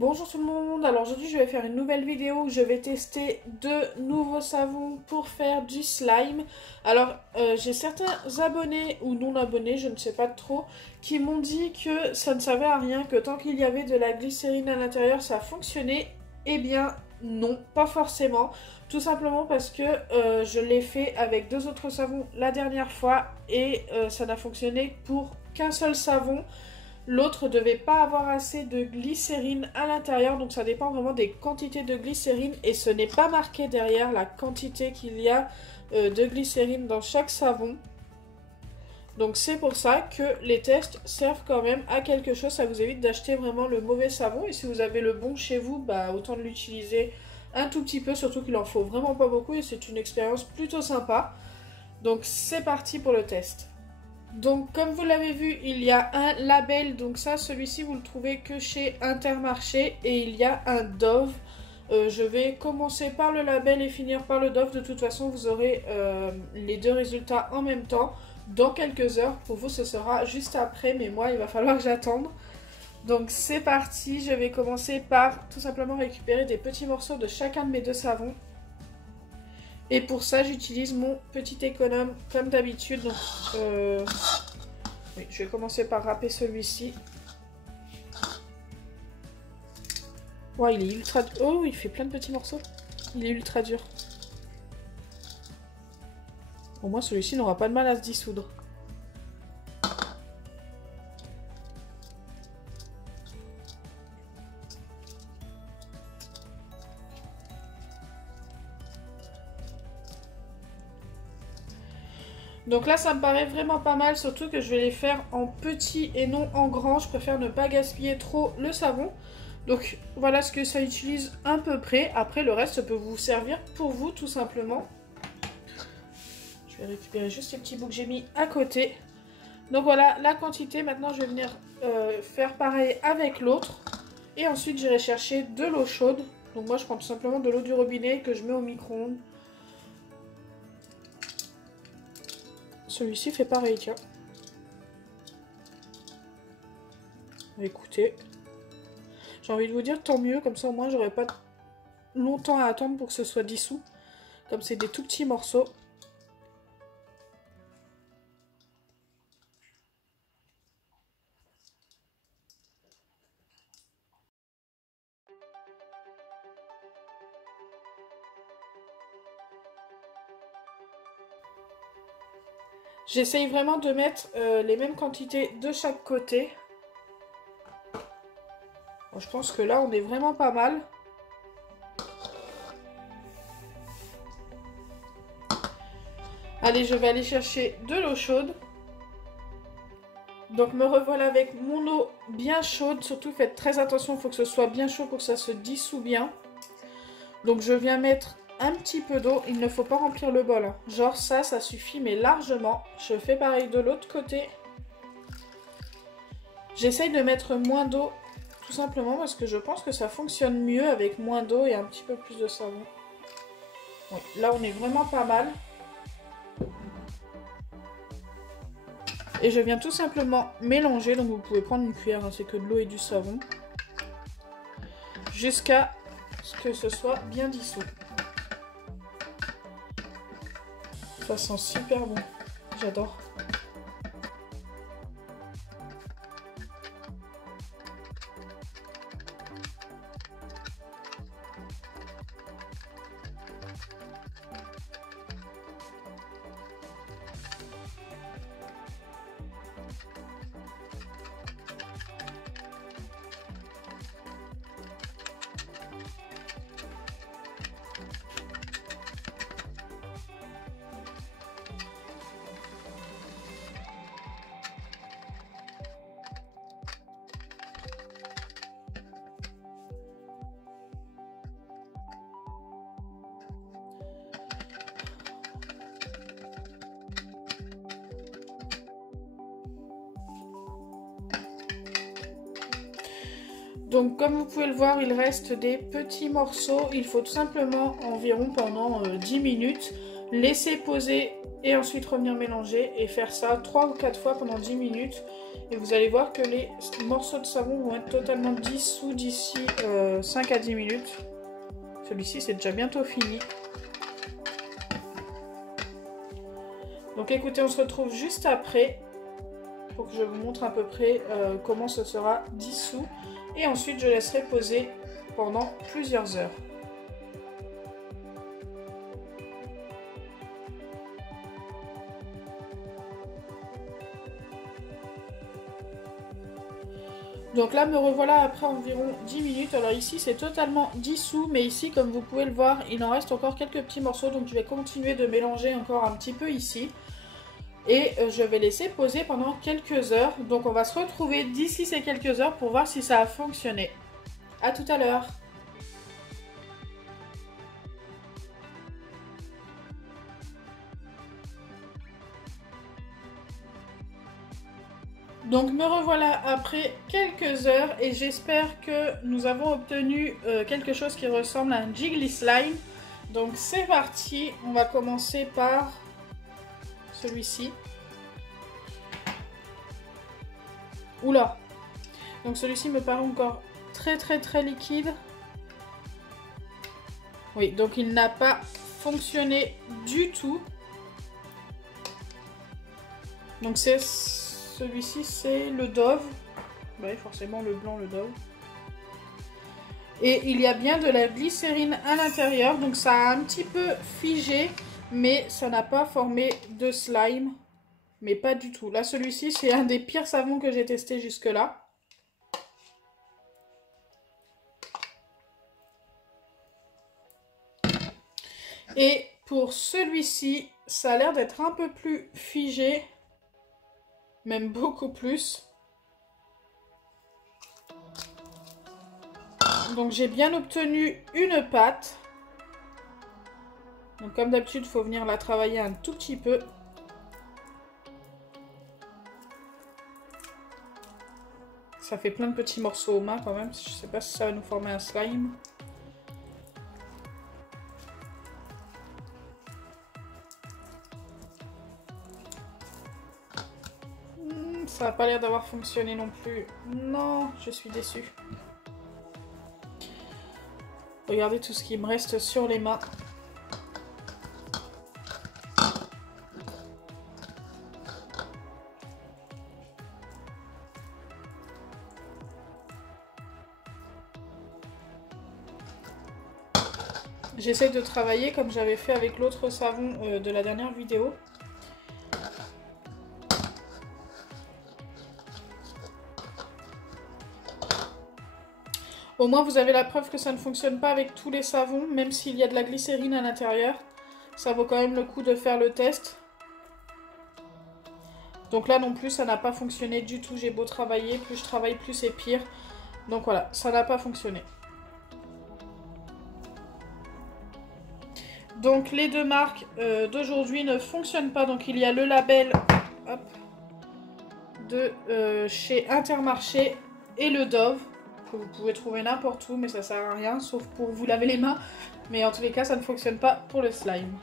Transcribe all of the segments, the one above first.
Bonjour tout le monde, alors aujourd'hui je vais faire une nouvelle vidéo où je vais tester deux nouveaux savons pour faire du slime. Alors j'ai certains abonnés ou non abonnés, je ne sais pas trop, qui m'ont dit que ça ne servait à rien, que tant qu'il y avait de la glycérine à l'intérieur ça fonctionnait. Eh bien non, pas forcément, tout simplement parce que je l'ai fait avec deux autres savons la dernière fois et ça n'a fonctionné pour qu'un seul savon. L'autre ne devait pas avoir assez de glycérine à l'intérieur, donc ça dépend vraiment des quantités de glycérine et ce n'est pas marqué derrière la quantité qu'il y a de glycérine dans chaque savon. Donc c'est pour ça que les tests servent quand même à quelque chose, ça vous évite d'acheter vraiment le mauvais savon et si vous avez le bon chez vous, bah autant de l'utiliser un tout petit peu, surtout qu'il en faut vraiment pas beaucoup et c'est une expérience plutôt sympa. Donc c'est parti pour le test. Donc comme vous l'avez vu, il y a un label, donc ça, celui-ci vous le trouvez que chez Intermarché et il y a un Dove. Je vais commencer par le label et finir par le Dove, de toute façon vous aurez les deux résultats en même temps dans quelques heures. Pour vous ce sera juste après, mais moi il va falloir que j'attende. Donc c'est parti, je vais commencer par tout simplement récupérer des petits morceaux de chacun de mes deux savons. Et pour ça, j'utilise mon petit économe comme d'habitude. Donc, oui, je vais commencer par râper celui-ci. Ouais, il est ultra dur. Oh, il fait plein de petits morceaux. Il est ultra dur. Au moins, celui-ci n'aura pas de mal à se dissoudre. Donc là ça me paraît vraiment pas mal, surtout que je vais les faire en petit et non en grand. Je préfère ne pas gaspiller trop le savon. Donc voilà ce que ça utilise à peu près. Après le reste peut vous servir pour vous tout simplement. Je vais récupérer juste ces petits bouts que j'ai mis à côté. Donc voilà la quantité. Maintenant je vais venir faire pareil avec l'autre. Et ensuite j'irai chercher de l'eau chaude. Donc moi je prends tout simplement de l'eau du robinet que je mets au micro-ondes. Celui-ci fait pareil, tiens. Écoutez, j'ai envie de vous dire tant mieux, comme ça au moins j'aurai pas longtemps à attendre pour que ce soit dissous. Comme c'est des tout petits morceaux. J'essaye vraiment de mettre les mêmes quantités de chaque côté. Bon, je pense que là, on est vraiment pas mal. Allez, je vais aller chercher de l'eau chaude. Donc, me revoilà avec mon eau bien chaude. Surtout, faites très attention, il faut que ce soit bien chaud pour que ça se dissout bien. Donc, je viens mettre un petit peu d'eau, il ne faut pas remplir le bol. Genre ça suffit mais largement. Je fais pareil de l'autre côté. J'essaye de mettre moins d'eau tout simplement parce que je pense que ça fonctionne mieux avec moins d'eau et un petit peu plus de savon. Oui, là on est vraiment pas mal. Et je viens tout simplement mélanger, donc vous pouvez prendre une cuillère, hein, c'est que de l'eau et du savon. Jusqu'à ce que ce soit bien dissous. Ça sent super bon, j'adore. Donc comme vous pouvez le voir, il reste des petits morceaux. Il faut tout simplement environ pendant 10 minutes laisser poser et ensuite revenir mélanger et faire ça 3 ou 4 fois pendant 10 minutes. Et vous allez voir que les morceaux de savon vont être totalement dissous d'ici 5 à 10 minutes. Celui-ci c'est déjà bientôt fini. Donc écoutez, on se retrouve juste après pour que je vous montre à peu près comment ce sera dissous. Et ensuite je laisserai poser pendant plusieurs heures. Donc là me revoilà après environ 10 minutes. Alors ici c'est totalement dissous, mais ici comme vous pouvez le voir il en reste encore quelques petits morceaux. Donc je vais continuer de mélanger encore un petit peu ici. Et je vais laisser poser pendant quelques heures. Donc on va se retrouver d'ici ces quelques heures pour voir si ça a fonctionné. A tout à l'heure. Donc me revoilà après quelques heures et j'espère que nous avons obtenu quelque chose qui ressemble à un Jiggly Slime. Donc c'est parti, on va commencer par celui-ci. Oula! Donc celui-ci me paraît encore très liquide. Oui, donc il n'a pas fonctionné du tout. Donc c'est... Celui-ci c'est le Dove. Oui, forcément le blanc, le Dove. Et il y a bien de la glycérine à l'intérieur. Donc ça a un petit peu figé. Mais ça n'a pas formé de slime. Mais pas du tout. Là celui-ci c'est un des pires savons que j'ai testé jusque-là. Et pour celui-ci, ça a l'air d'être un peu plus figé. Même beaucoup plus. Donc j'ai bien obtenu une pâte. Donc comme d'habitude, il faut venir la travailler un tout petit peu. Ça fait plein de petits morceaux aux mains quand même. Je ne sais pas si ça va nous former un slime. Ça n'a pas l'air d'avoir fonctionné non plus. Non, je suis déçue. Regardez tout ce qui me reste sur les mains. J'essaie de travailler comme j'avais fait avec l'autre savon de la dernière vidéo. Au moins vous avez la preuve que ça ne fonctionne pas avec tous les savons, même s'il y a de la glycérine à l'intérieur. Ça vaut quand même le coup de faire le test. Donc là non plus ça n'a pas fonctionné du tout, j'ai beau travailler, plus je travaille plus c'est pire. Donc voilà, ça n'a pas fonctionné. Donc les deux marques d'aujourd'hui ne fonctionnent pas, donc il y a le label hop, de chez Intermarché et le Dove. Que vous pouvez trouver n'importe où, mais ça sert à rien, sauf pour vous laver les mains. Mais en tous les cas, ça ne fonctionne pas pour le slime.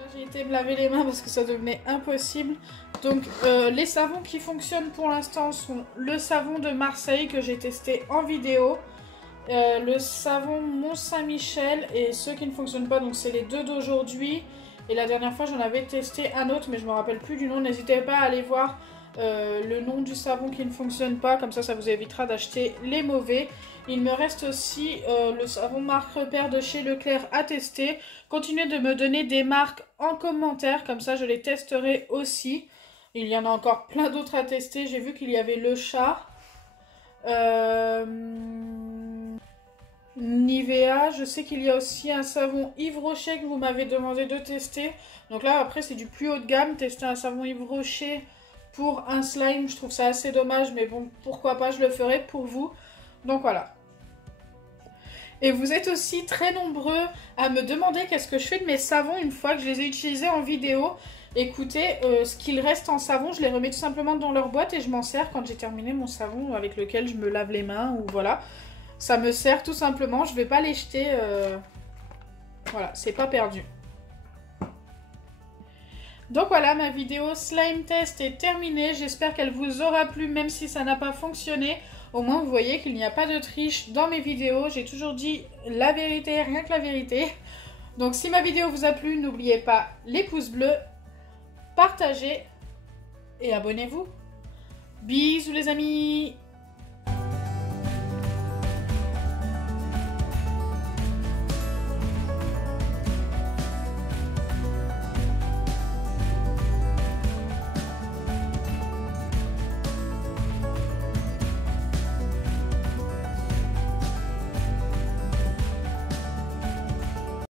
Là, j'ai été me laver les mains parce que ça devenait impossible. Donc, les savons qui fonctionnent pour l'instant sont le savon de Marseille que j'ai testé en vidéo, le savon Mont-Saint-Michel, et ceux qui ne fonctionnent pas, donc c'est les deux d'aujourd'hui. Et la dernière fois, j'en avais testé un autre, mais je ne me rappelle plus du nom. N'hésitez pas à aller voir le nom du savon qui ne fonctionne pas, comme ça vous évitera d'acheter les mauvais. Il me reste aussi le savon marque repère de chez Leclerc à tester. Continuez de me donner des marques en commentaire, comme ça je les testerai aussi. Il y en a encore plein d'autres à tester. J'ai vu qu'il y avait le chat, Nivea, je sais qu'il y a aussi un savon Yves Rocher que vous m'avez demandé de tester. Donc là après c'est du plus haut de gamme, tester un savon Yves Rocher pour un slime, je trouve ça assez dommage, mais bon, pourquoi pas, je le ferai pour vous. Donc voilà. Et vous êtes aussi très nombreux à me demander qu'est-ce que je fais de mes savons une fois que je les ai utilisés en vidéo. Écoutez, ce qu'il reste en savon, je les remets tout simplement dans leur boîte et je m'en sers quand j'ai terminé mon savon avec lequel je me lave les mains ou voilà. Ça me sert tout simplement, je ne vais pas les jeter. Voilà, c'est pas perdu. Donc voilà, ma vidéo slime test est terminée. J'espère qu'elle vous aura plu, même si ça n'a pas fonctionné. Au moins, vous voyez qu'il n'y a pas de triche dans mes vidéos. J'ai toujours dit la vérité, rien que la vérité. Donc si ma vidéo vous a plu, n'oubliez pas les pouces bleus, partagez et abonnez-vous. Bisous les amis!